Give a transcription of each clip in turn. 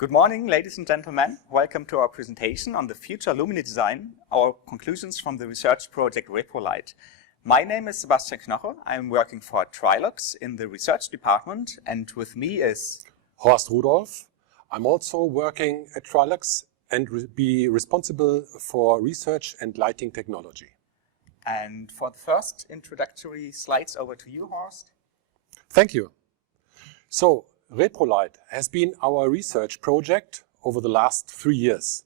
Good morning, ladies and gentlemen. Welcome to our presentation on the future luminaire design, our conclusions from the research project Repro-Light. My name is Sebastian Knoche. I'm working for Trilux in the research department, and with me is Horst RUDOLPH. I'm also working at Trilux and be responsible for research and lighting technology. And for the first introductory slides, over to you, Horst. Thank you. So, Repro-Light has been our research project over the last 3 years.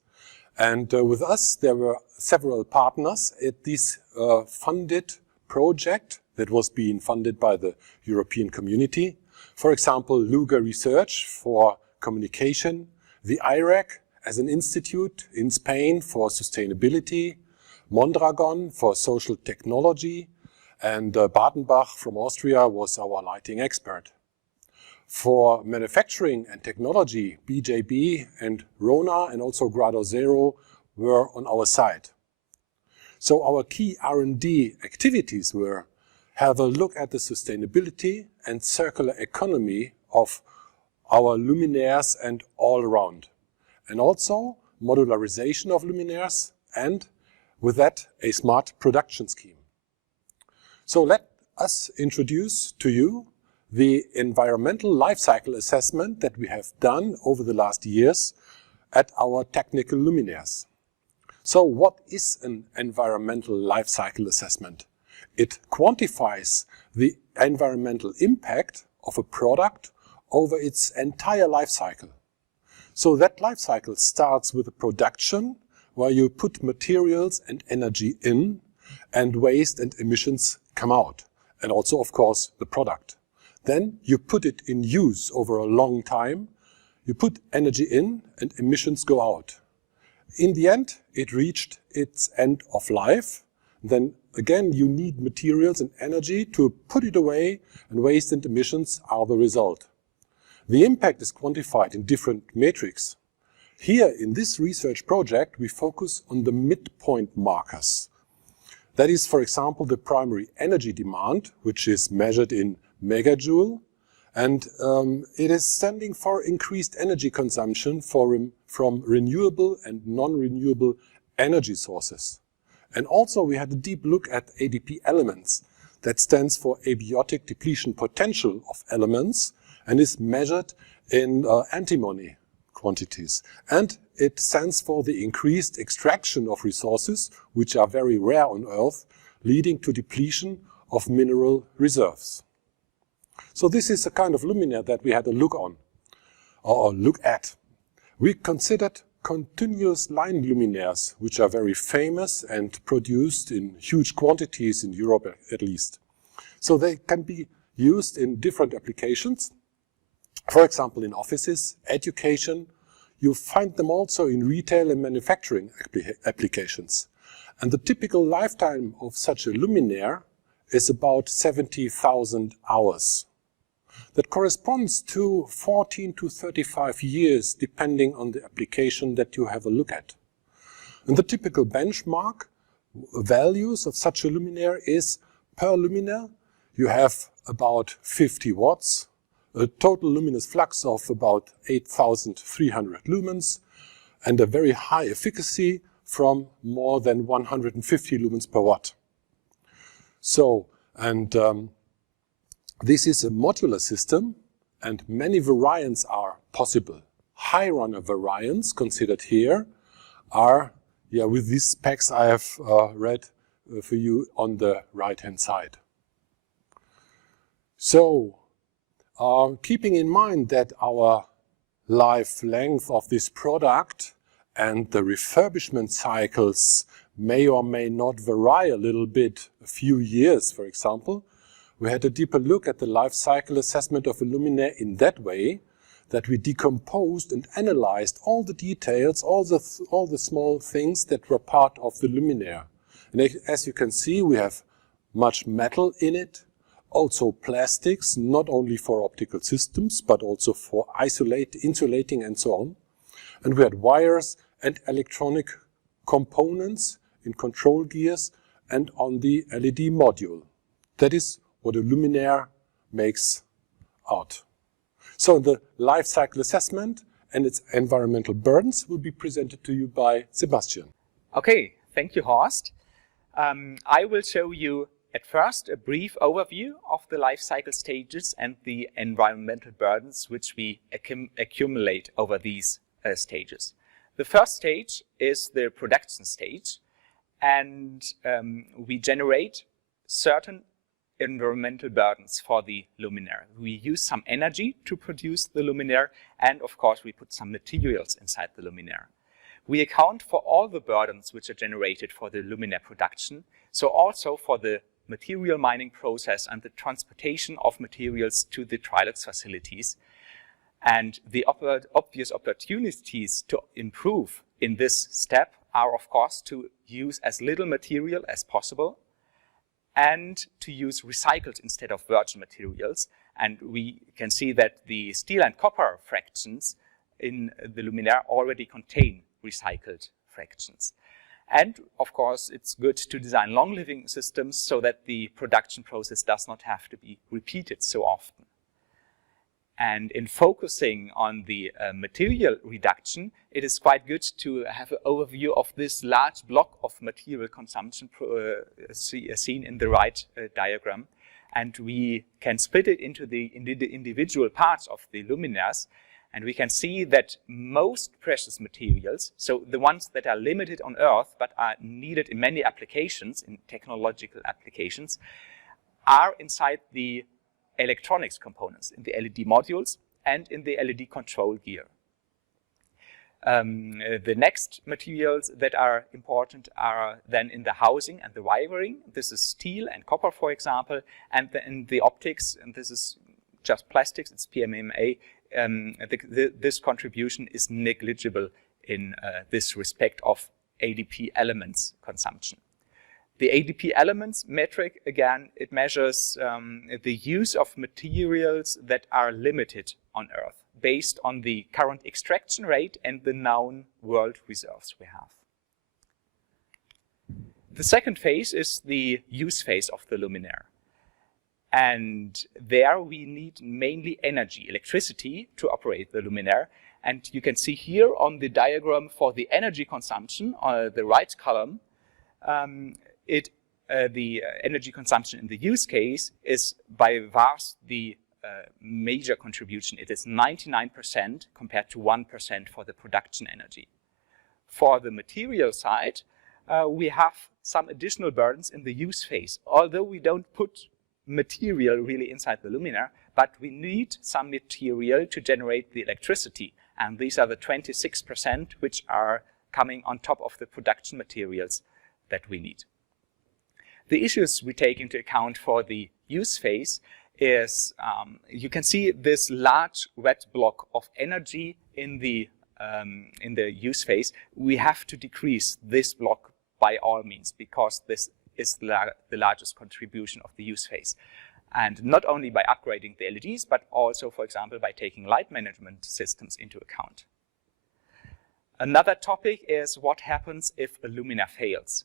And with us, there were several partners at this funded project that was being funded by the European Community. For example, Luga Research for communication, the IREC as an institute in Spain for sustainability, Mondragon for social technology, and Badenbach from Austria was our lighting expert. For manufacturing and technology, BJB and RONA and also Grado Zero were on our side. So our key R&D activities were have a look at the sustainability and circular economy of our luminaires and all around. And also modularization of luminaires and with that a smart production scheme. So let us introduce to you the environmental life cycle assessment that we have done over the last years at our technical luminaires. So what is an environmental life cycle assessment? It quantifies the environmental impact of a product over its entire life cycle. So that life cycle starts with the production, where you put materials and energy in, and waste and emissions come out, and also, of course, the product. Then you put it in use over a long time, you put energy in and emissions go out. In the end, it reached its end of life. Then again, you need materials and energy to put it away, and waste and emissions are the result. The impact is quantified in different metrics. Here in this research project, we focus on the midpoint markers. That is, for example, the primary energy demand, which is measured in megajoule, and it is standing for increased energy consumption from renewable and non-renewable energy sources. And also we had a deep look at ADP elements. That stands for abiotic depletion potential of elements and is measured in antimony quantities. And it stands for the increased extraction of resources, which are very rare on Earth, leading to depletion of mineral reserves. So this is a kind of luminaire that we had a look on, or look at. We considered continuous line luminaires, which are very famous and produced in huge quantities in Europe at least. So they can be used in different applications. For example, in offices, education. You find them also in retail and manufacturing applications. And the typical lifetime of such a luminaire is about 70,000 hours. That corresponds to 14 to 35 years, depending on the application that you have a look at. And the typical benchmark values of such a luminaire is per luminaire, you have about 50 watts, a total luminous flux of about 8,300 lumens, and a very high efficacy from more than 150 lumens per watt. So, and this is a modular system, and many variants are possible. High runner variants considered here are, with these specs I have read for you on the right-hand side. So, keeping in mind that our life length of this product and the refurbishment cycles may or may not vary a little bit, a few years, for example, we had a deeper look at the life cycle assessment of a luminaire in that way that we decomposed and analyzed all the details, all the small things that were part of the luminaire. And as you can see, we have much metal in it, also plastics, not only for optical systems, but also for insulating and so on. And we had wires and electronic components in control gears and on the LED module. That is what a luminaire makes out. So in the life cycle assessment and its environmental burdens will be presented to you by Sebastian. Okay, thank you, Horst. I will show you at first a brief overview of the life cycle stages and the environmental burdens which we accumulate over these stages. The first stage is the production stage, and we generate certain environmental burdens for the luminaire. We use some energy to produce the luminaire, and of course we put some materials inside the luminaire. We account for all the burdens which are generated for the luminaire production, so also for the material mining process and the transportation of materials to the Trilux facilities. And the obvious opportunities to improve in this step are, of course, to use as little material as possible and to use recycled instead of virgin materials. And we can see that the steel and copper fractions in the luminaire already contain recycled fractions. And of course, it's good to design long-living systems so that the production process does not have to be repeated so often. And in focusing on the material reduction, it is quite good to have an overview of this large block of material consumption seen in the right diagram. And we can split it into the individual parts of the luminaires. And we can see that most precious materials, so the ones that are limited on Earth but are needed in many applications, in technological applications, are inside the electronics components, in the LED modules and in the LED control gear. The next materials that are important are then in the housing and the wiring. This is steel and copper, for example, and in the optics, and this is just plastics, it's PMMA. This contribution is negligible in this respect of ADP elements consumption. The ADP elements metric, again, it measures the use of materials that are limited on Earth based on the current extraction rate and the known world reserves we have. The second phase is the use phase of the luminaire. And there we need mainly energy, electricity, to operate the luminaire. And you can see here on the diagram for the energy consumption, on the right column, the energy consumption in the use case is by vast the major contribution. It is 99% compared to 1% for the production energy. For the material side, we have some additional burdens in the use phase. Although we don't put material really inside the luminaire, but we need some material to generate the electricity. And these are the 26% which are coming on top of the production materials that we need. The issues we take into account for the use phase is, you can see this large red block of energy in the use phase. We have to decrease this block by all means because this is the largest contribution of the use phase. And not only by upgrading the LEDs, but also, for example, by taking light management systems into account. Another topic is what happens if a luminaire fails.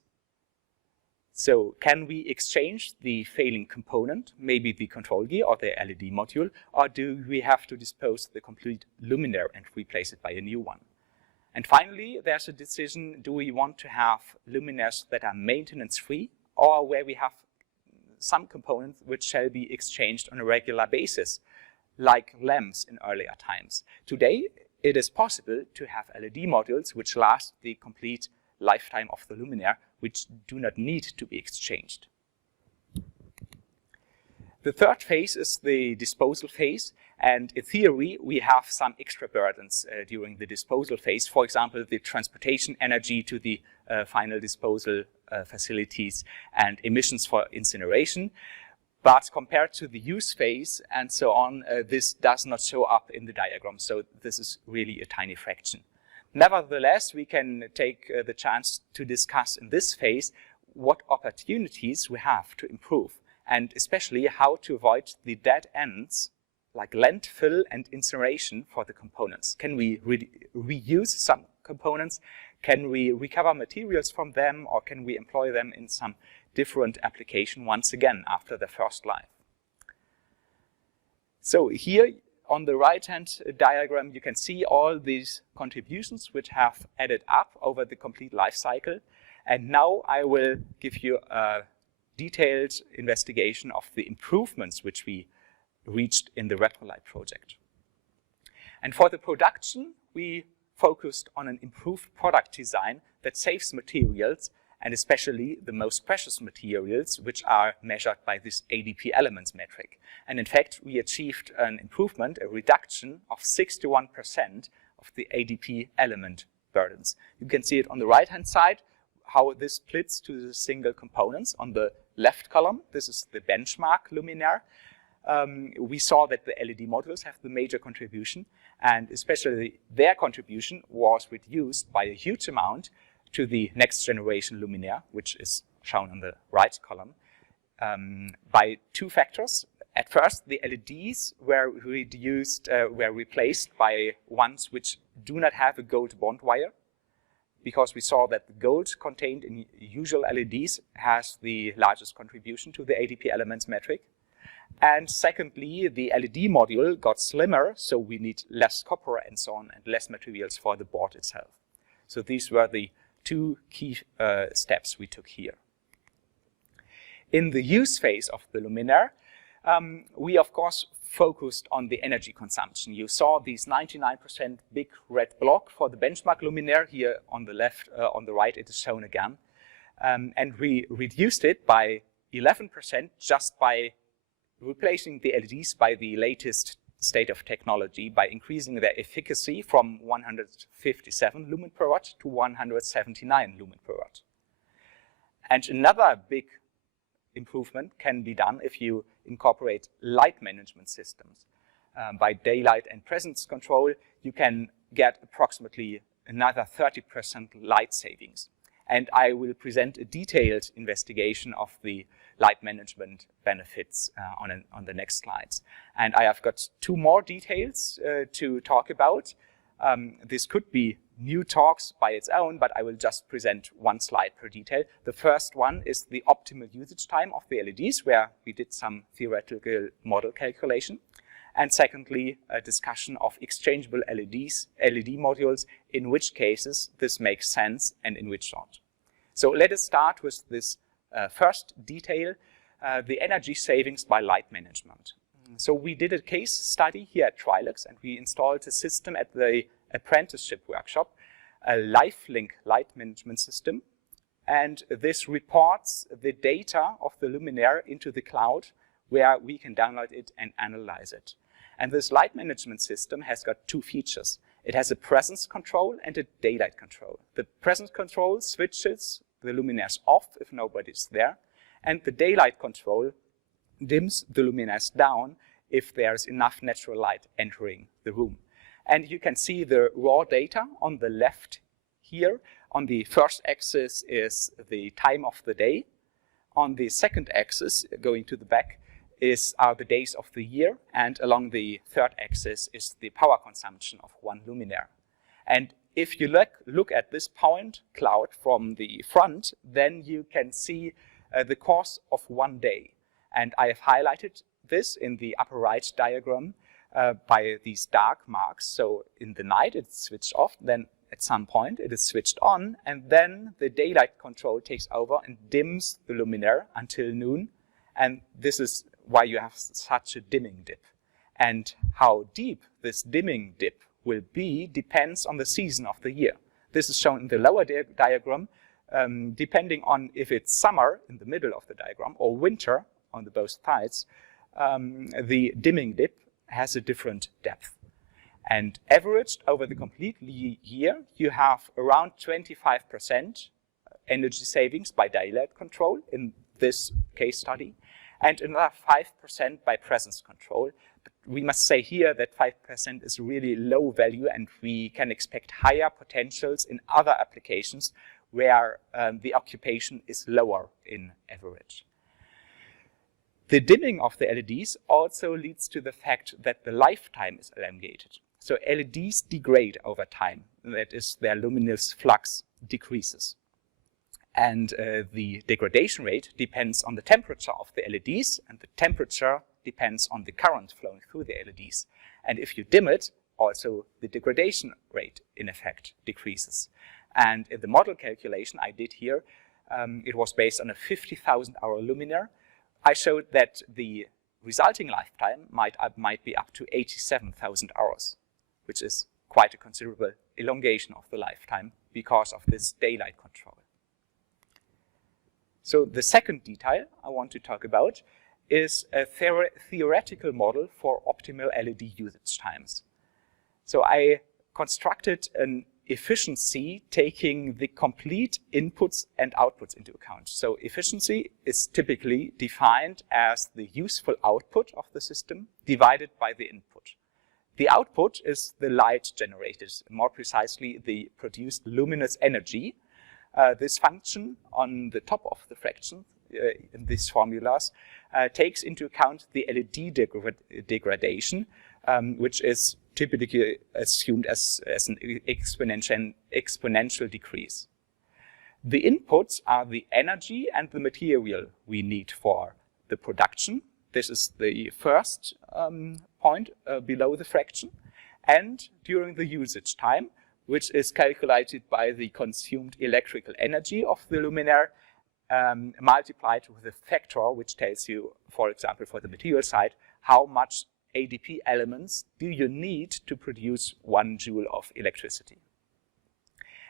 So can we exchange the failing component, maybe the control gear or the LED module, or do we have to dispose the complete luminaire and replace it by a new one? And finally, there's a decision, do we want to have luminaires that are maintenance-free or where we have some components which shall be exchanged on a regular basis, like lamps in earlier times. Today, it is possible to have LED modules which last the complete lifetime of the luminaire, which do not need to be exchanged. The third phase is the disposal phase, and in theory we have some extra burdens during the disposal phase. For example, the transportation energy to the final disposal facilities and emissions for incineration. But compared to the use phase and so on, this does not show up in the diagram, so this is really a tiny fraction. Nevertheless, we can take the chance to discuss in this phase what opportunities we have to improve, and especially how to avoid the dead ends like landfill and incineration for the components. Can we reuse some components? Can we recover materials from them, or can we employ them in some different application once again after the first life? So here on the right-hand diagram, you can see all these contributions which have added up over the complete life cycle. And now I will give you a detailed investigation of the improvements which we reached in the Repro-Light project. And for the production, we focused on an improved product design that saves materials, and especially the most precious materials, which are measured by this ADP elements metric. And in fact, we achieved an improvement, a reduction of 61% of the ADP element burdens. You can see it on the right-hand side, how this splits to the single components. On the left column, this is the benchmark luminaire. We saw that the LED modules have the major contribution, and especially their contribution was reduced by a huge amount to the next generation luminaire, which is shown on the right column, by two factors. At first, the LEDs were replaced by ones which do not have a gold bond wire, because we saw that the gold contained in usual LEDs has the largest contribution to the ADP elements metric. And secondly, the LED module got slimmer, so we need less copper and so on, and less materials for the board itself. So these were the two key steps we took here. In the use phase of the luminaire, we of course focused on the energy consumption. You saw these 99% big red block for the benchmark luminaire. Here on the left, on the right, it is shown again. And we reduced it by 11% just by replacing the LEDs by the latest state of technology, by increasing their efficacy from 157 lumen per watt to 179 lumen per watt. And another big improvement can be done if you incorporate light management systems. By daylight and presence control, you can get approximately another 30% light savings. And I will present a detailed investigation of the light management benefits on the next slides. And I have got two more details to talk about. This could be new talks by its own, but I will just present one slide per detail. The first one is the optimal usage time of the LEDs, where we did some theoretical model calculation. And secondly, a discussion of exchangeable LED modules, in which cases this makes sense and in which not. So let us start with this first detail, the energy savings by light management. So we did a case study here at Trilux, and we installed a system at the apprenticeship workshop, a LiveLink light management system. And this reports the data of the luminaire into the cloud, where we can download it and analyze it. And this light management system has got two features. It has a presence control and a daylight control. The presence control switches the luminaires off if nobody's there, and the daylight control dims the luminaires down if there's enough natural light entering the room. And you can see the raw data on the left here. On the first axis is the time of the day. On the second axis, going to the back, are the days of the year, and along the third axis is the power consumption of one luminaire. And if you look at this point cloud from the front, then you can see the course of one day. And I have highlighted this in the upper right diagram by these dark marks. So in the night it's switched off, then at some point it is switched on, and then the daylight control takes over and dims the luminaire until noon. And this is why you have such a dimming dip. And how deep this dimming dip will be depends on the season of the year. This is shown in the lower diagram, depending on if it's summer in the middle of the diagram or winter on the both sides, the dimming dip has a different depth. And averaged over the complete year, you have around 25% energy savings by daylight control in this case study, and another 5% by presence control. But we must say here that 5% is really low value, and we can expect higher potentials in other applications where the occupation is lower in average. The dimming of the LEDs also leads to the fact that the lifetime is elongated. So LEDs degrade over time, that is, their luminous flux decreases. And the degradation rate depends on the temperature of the LEDs, and the temperature depends on the current flowing through the LEDs. And if you dim it, also the degradation rate in effect decreases. And in the model calculation I did here, it was based on a 50,000 hour luminaire. I showed that the resulting lifetime might be up to 87,000 hours, which is quite a considerable elongation of the lifetime because of this daylight control. So the second detail I want to talk about is a theoretical model for optimal LED usage times. So I constructed an efficiency taking the complete inputs and outputs into account. So efficiency is typically defined as the useful output of the system divided by the input. The output is the light generated, more precisely the produced luminous energy. This function on the top of the fraction in these formulas takes into account the LED degradation, which is typically assumed as an exponential decrease. The inputs are the energy and the material we need for the production. This is the first point below the fraction. And during the usage time, which is calculated by the consumed electrical energy of the luminaire, multiplied with a factor which tells you, for example, for the material side, how much ADP elements do you need to produce 1 joule of electricity.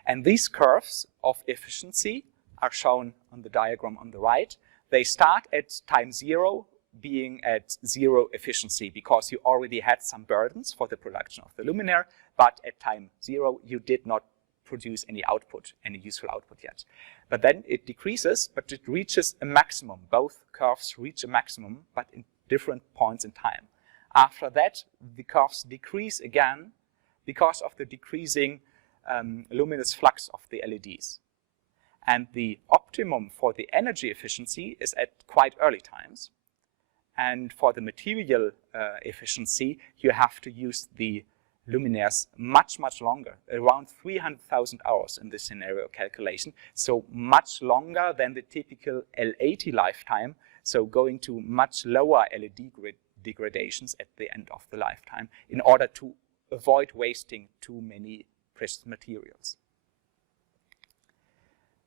And these curves of efficiency are shown on the diagram on the right. They start at time 0 being at 0 efficiency because you already had some burdens for the production of the luminaire, but at time 0 you did not produce any output, any useful output yet. But then it decreases, but it reaches a maximum. Both curves reach a maximum, but in different points in time. After that, the curves decrease again because of the decreasing luminous flux of the LEDs. And the optimum for the energy efficiency is at quite early times. And for the material efficiency, you have to use the luminaires much, much longer, around 300,000 hours in this scenario calculation. So much longer than the typical L80 lifetime, so going to much lower LED degradations at the end of the lifetime in order to avoid wasting too many precious materials.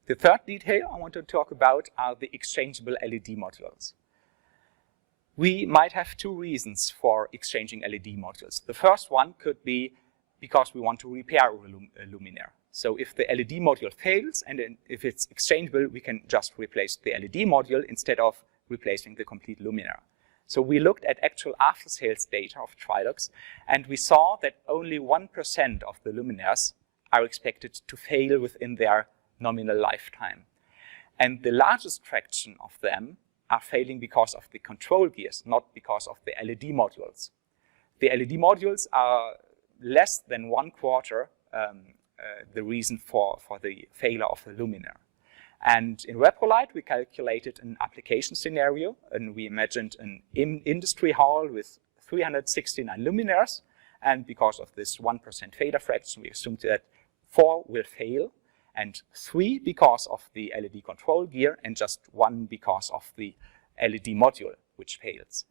The third detail I want to talk about are the exchangeable LED modules. We might have two reasons for exchanging LED modules. The first one could be because we want to repair a luminaire. So if the LED module fails and if it's exchangeable, we can just replace the LED module instead of replacing the complete luminaire. So we looked at actual after-sales data of Trilux, and we saw that only 1% of the luminaires are expected to fail within their nominal lifetime. And the largest fraction of them are failing because of the control gears, not because of the LED modules. The LED modules are less than 1/4 the reason for the failure of the luminaire. And in Repro-Light, we calculated an application scenario, and we imagined an industry hall with 369 luminaires. And because of this 1% failure fraction, we assumed that 4 will fail, and 3 because of the LED control gear, and just 1 because of the LED module, which fails.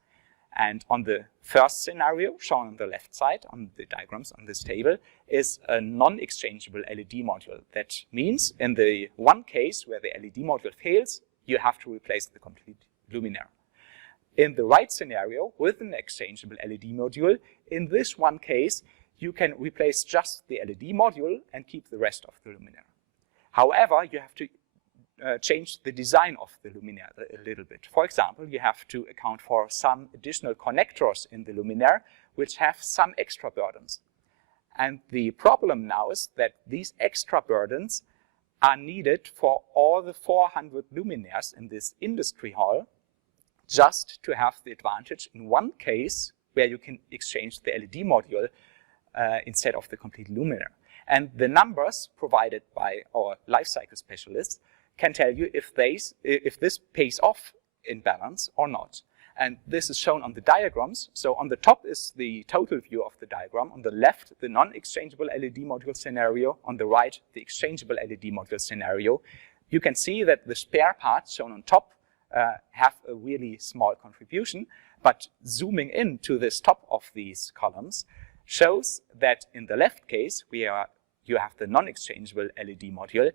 And on the first scenario, shown on the left side on the diagrams on this table, is a non-exchangeable LED module. That means in the one case where the LED module fails, you have to replace the complete luminaire. In the right scenario, with an exchangeable LED module, in this one case, you can replace just the LED module and keep the rest of the luminaire. However, you have to change the design of the luminaire a little bit. For example, you have to account for some additional connectors in the luminaire which have some extra burdens. And the problem now is that these extra burdens are needed for all the 400 luminaires in this industry hall just to have the advantage in one case where you can exchange the LED module instead of the complete luminaire. And the numbers provided by our lifecycle specialists can tell you if this pays off in balance or not. And this is shown on the diagrams. So on the top is the total view of the diagram. On the left, the non-exchangeable LED module scenario. On the right, the exchangeable LED module scenario. You can see that the spare parts shown on top have a really small contribution. But zooming into this top of these columns shows that in the left case, you have the non-exchangeable LED module.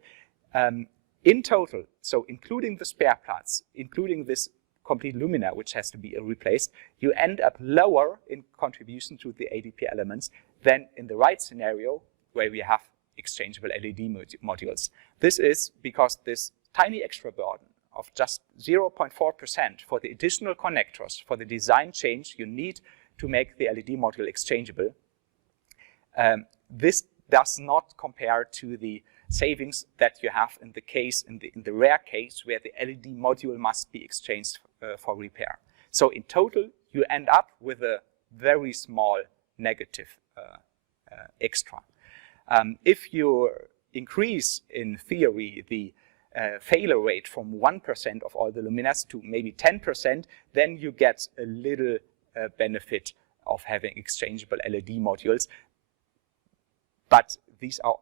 In total, so including the spare parts, including this complete luminaire, which has to be replaced, you end up lower in contribution to the ADP elements than in the right scenario, where we have exchangeable LED modules. This is because this tiny extra burden of just 0.4% for the additional connectors, for the design change you need to make the LED module exchangeable, this does not compare to the savings that you have in the case, in the rare case where the LED module must be exchanged for repair. So in total, you end up with a very small negative extra. If you increase, in theory, the failure rate from 1% of all the luminaires to maybe 10%, then you get a little benefit of having exchangeable LED modules. But these are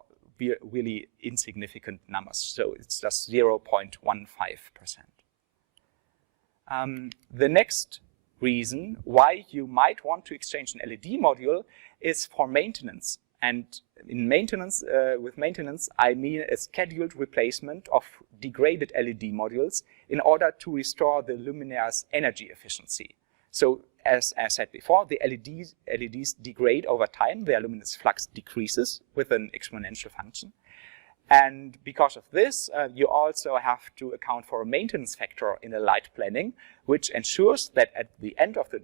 really insignificant numbers, so it's just 0.15%. The next reason why you might want to exchange an LED module is for maintenance. And in maintenance, with maintenance, I mean a scheduled replacement of degraded LED modules in order to restore the luminaire's energy efficiency. So as I said before, the LEDs degrade over time, their luminous flux decreases with an exponential function. And because of this, you also have to account for a maintenance factor in the light planning, which ensures that at the end of the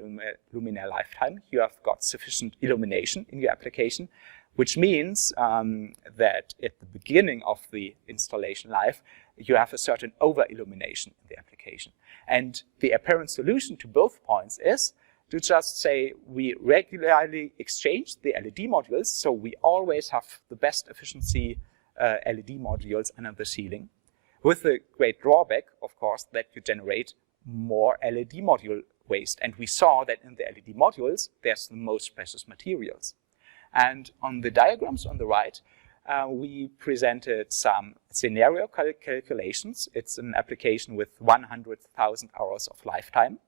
luminaire lifetime, you have got sufficient illumination in your application, which means that at the beginning of the installation life, you have a certain over-illumination in the application. And the apparent solution to both points is to just say we regularly exchange the LED modules, so we always have the best efficiency LED modules under the ceiling, with the great drawback, of course, that you generate more LED module waste. And we saw that in the LED modules, there's the most precious materials. And on the diagrams on the right, we presented some scenario calculations. It's an application with 100,000 hours of lifetime,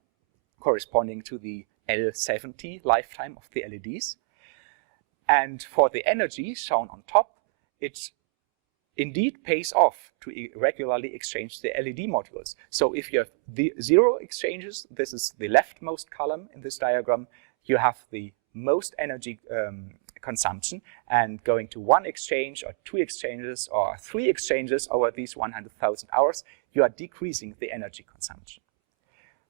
corresponding to the L70 lifetime of the LEDs. And for the energy shown on top, it indeed pays off to regularly exchange the LED modules. So if you have the 0 exchanges, this is the leftmost column in this diagram, you have the most energy consumption, and going to 1 exchange or 2 exchanges or 3 exchanges over these 100,000 hours, you are decreasing the energy consumption.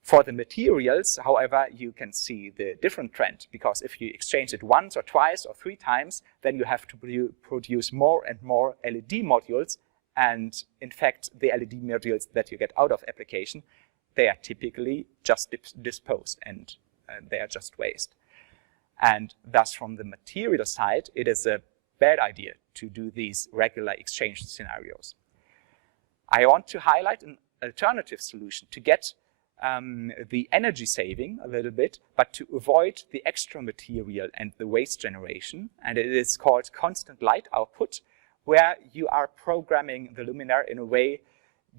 For the materials, however, you can see the different trend, because if you exchange it once or twice or 3 times, then you have to produce more and more LED modules, and in fact, the LED modules that you get out of application, they are typically just disposed, and they are just waste. And thus, from the material side, it is a bad idea to do these regular exchange scenarios. I want to highlight an alternative solution to get the energy saving a little bit, but to avoid the extra material and the waste generation. And it is called constant light output, where you are programming the luminaire in a way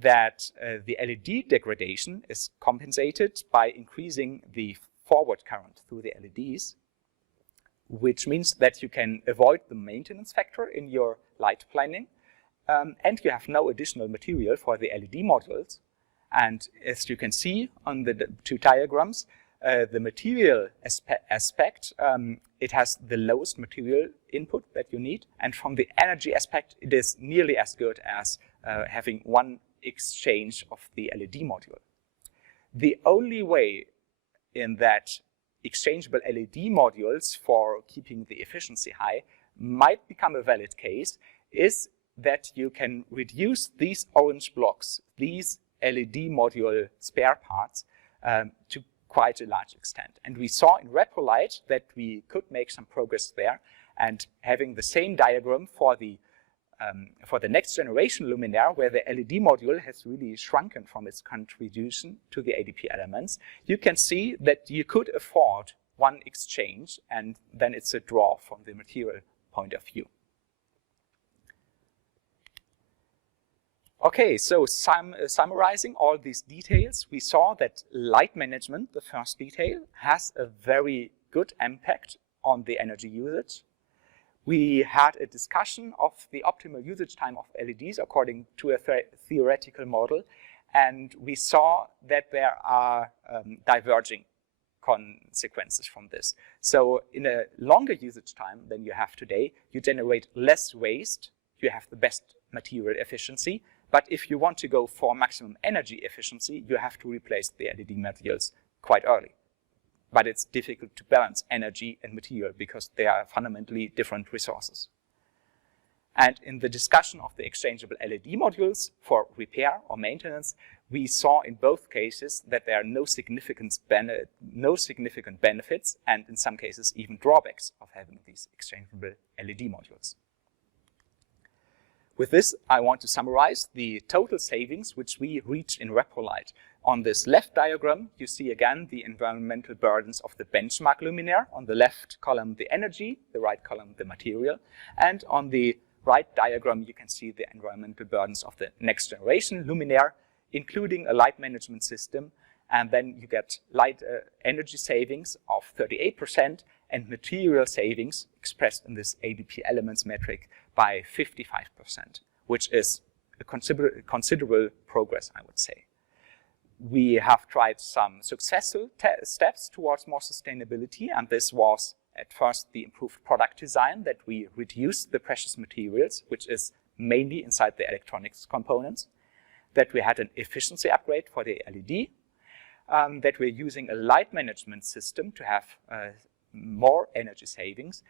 that the LED degradation is compensated by increasing the forward current through the LEDs, which means that you can avoid the maintenance factor in your light planning, and you have no additional material for the LED modules. And as you can see on the 2 diagrams, the material aspect, it has the lowest material input that you need. And from the energy aspect, it is nearly as good as having 1 exchange of the LED module. The only way in that exchangeable LED modules for keeping the efficiency high might become a valid case is that you can reduce these orange blocks, these LED module spare parts, to quite a large extent. And we saw in Repro-Light that we could make some progress there, and having the same diagram for the next generation luminaire, where the LED module has really shrunken from its contribution to the ADP elements, you can see that you could afford 1 exchange, and then it's a draw from the material point of view. Okay, so summarizing all these details, we saw that light management, the first detail, has a very good impact on the energy usage. We had a discussion of the optimal usage time of LEDs according to a theoretical model, and we saw that there are diverging consequences from this. So in a longer usage time than you have today, you generate less waste, you have the best material efficiency, but if you want to go for maximum energy efficiency, you have to replace the LED materials quite early. But it's difficult to balance energy and material because they are fundamentally different resources. And in the discussion of the exchangeable LED modules for repair or maintenance, we saw in both cases that there are no significant benefits and in some cases even drawbacks of having these exchangeable LED modules. With this, I want to summarize the total savings which we reached in Repro-Light. On this left diagram, you see again the environmental burdens of the benchmark luminaire. On the left column, the energy, the right column, the material. And on the right diagram, you can see the environmental burdens of the next generation luminaire, including a light management system. And then you get light energy savings of 38% and material savings expressed in this ABP elements metric by 55%, which is a considerable progress, I would say. We have tried some successful steps towards more sustainability, and this was at first the improved product design, that we reduced the precious materials, which is mainly inside the electronics components, that we had an efficiency upgrade for the LED, that we're using a light management system to have more energy savings.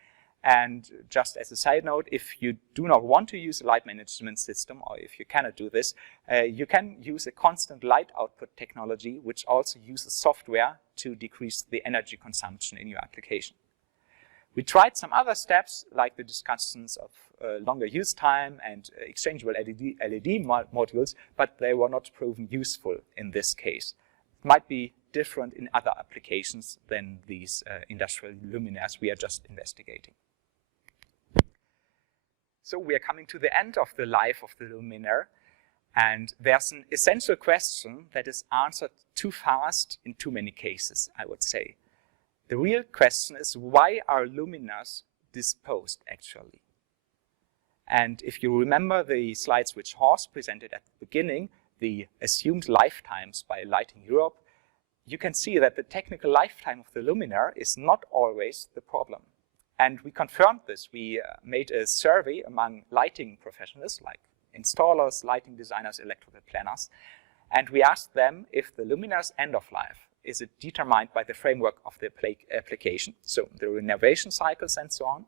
And just as a side note, if you do not want to use a light management system, or if you cannot do this, you can use a constant light output technology, which also uses software to decrease the energy consumption in your application. We tried some other steps, like the discussions of longer use time and exchangeable LED modules, but they were not proven useful in this case. It might be different in other applications than these industrial luminaires we are just investigating. So we are coming to the end of the life of the luminaire, and there's an essential question that is answered too fast in too many cases, I would say. The real question is, why are luminaires disposed actually? And if you remember the slides which Horst presented at the beginning, the assumed lifetimes by Lighting Europe, you can see that the technical lifetime of the luminaire is not always the problem. And we confirmed this. We made a survey among lighting professionals like installers, lighting designers, electrical planners, and we asked them if the luminaire's end of life is it determined by the framework of the application, so the renovation cycles and so on,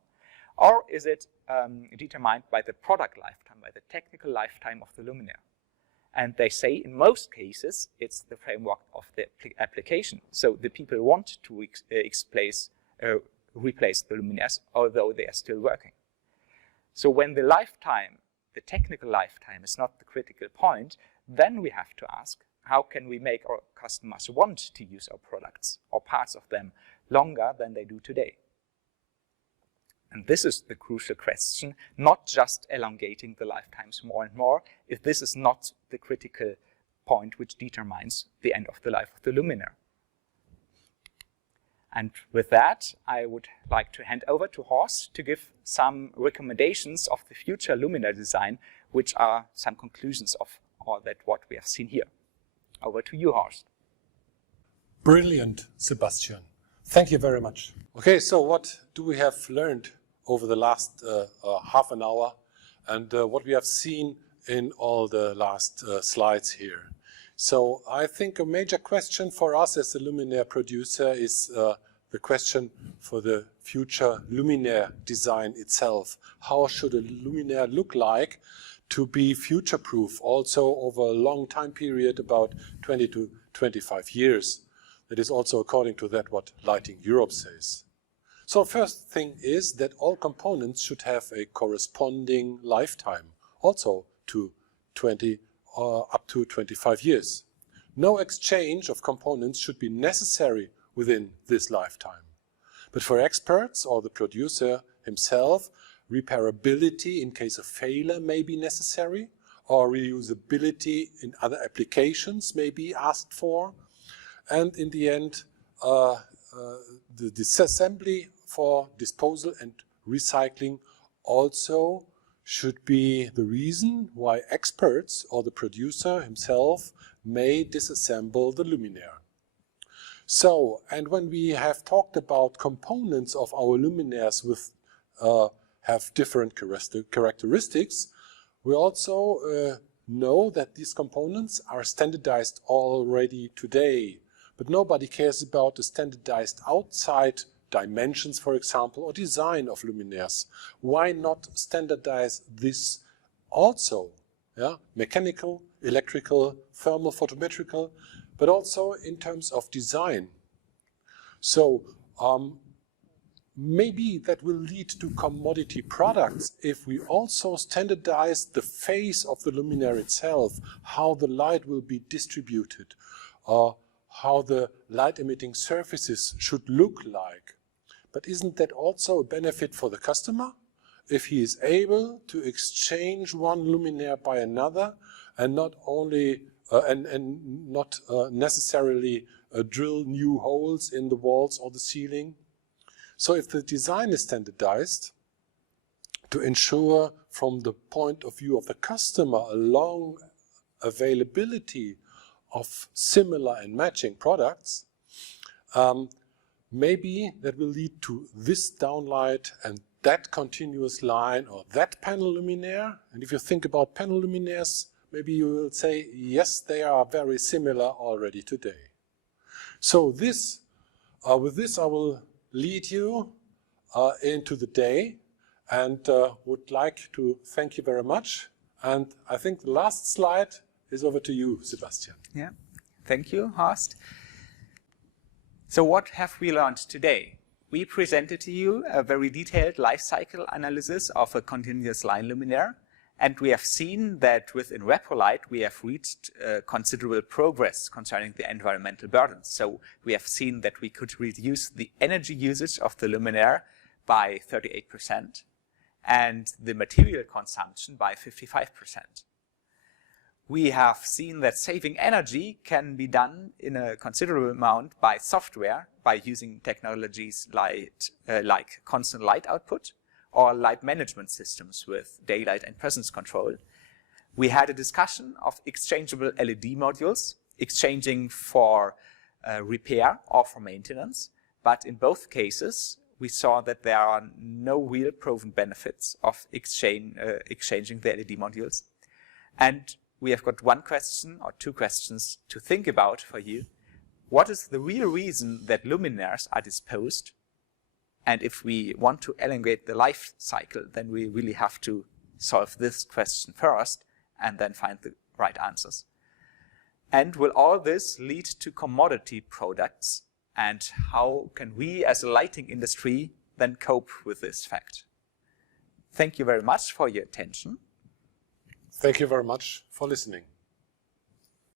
or is it determined by the product lifetime, by the technical lifetime of the luminaire? And they say in most cases it's the framework of the application. So the people want to replace the luminaires, although they are still working. So when the lifetime, the technical lifetime, is not the critical point, then we have to ask, how can we make our customers want to use our products or parts of them longer than they do today? And this is the crucial question, not just elongating the lifetimes more and more, if this is not the critical point which determines the end of the life of the luminaire. And with that, I would like to hand over to Horst to give some recommendations of the future luminaire design, which are some conclusions of all that what we have seen here. Over to you, Horst. Brilliant, Sebastian. Thank you very much. Okay, so what do we have learned over the last half an hour, and what we have seen in all the last slides here? So I think a major question for us as a luminaire producer is the question for the future luminaire design itself. How should a luminaire look like to be future-proof also over a long time period, about 20 to 25 years? That is also according to that what Lighting Europe says. So first thing is that all components should have a corresponding lifetime, also to 20 or up to 25 years. No exchange of components should be necessary within this lifetime. But for experts or the producer himself, repairability in case of failure may be necessary, or reusability in other applications may be asked for. And in the end, the disassembly for disposal and recycling also should be the reason why experts or the producer himself may disassemble the luminaire. So, and when we have talked about components of our luminaires with have different characteristics, we also know that these components are standardized already today. But nobody cares about the standardized outside dimensions, for example, or design of luminaires. Why not standardize this also? Yeah? Mechanical, electrical, thermal, photometrical, but also in terms of design. So maybe that will lead to commodity products if we also standardize the face of the luminaire itself, how the light will be distributed, or how the light-emitting surfaces should look like. But isn't that also a benefit for the customer? If he is able to exchange one luminaire by another and not only not necessarily drill new holes in the walls or the ceiling. So if the design is standardized to ensure from the point of view of the customer a long availability of similar and matching products, maybe that will lead to this downlight and that continuous line or that panel luminaire. And if you think about panel luminaires, maybe you will say, yes, they are very similar already today. So this, with this I will lead you into the day and would like to thank you very much. And I think the last slide is over to you, Sebastian. Yeah, thank you, Horst. So what have we learned today? We presented to you a very detailed life cycle analysis of a continuous line luminaire, and we have seen that within Repro-Light we have reached considerable progress concerning the environmental burdens. So we have seen that we could reduce the energy usage of the luminaire by 38% and the material consumption by 55%. We have seen that saving energy can be done in a considerable amount by software, by using technologies like constant light output or light management systems with daylight and presence control. We had a discussion of exchangeable LED modules, exchanging for repair or for maintenance. But in both cases, we saw that there are no real proven benefits of exchanging the LED modules. And we have got one question or two questions to think about for you. What is the real reason that luminaires are disposed? And if we want to elongate the life cycle, then we really have to solve this question first and then find the right answers. And will all this lead to commodity products? And how can we as a lighting industry then cope with this fact? Thank you very much for your attention. Thank you very much for listening.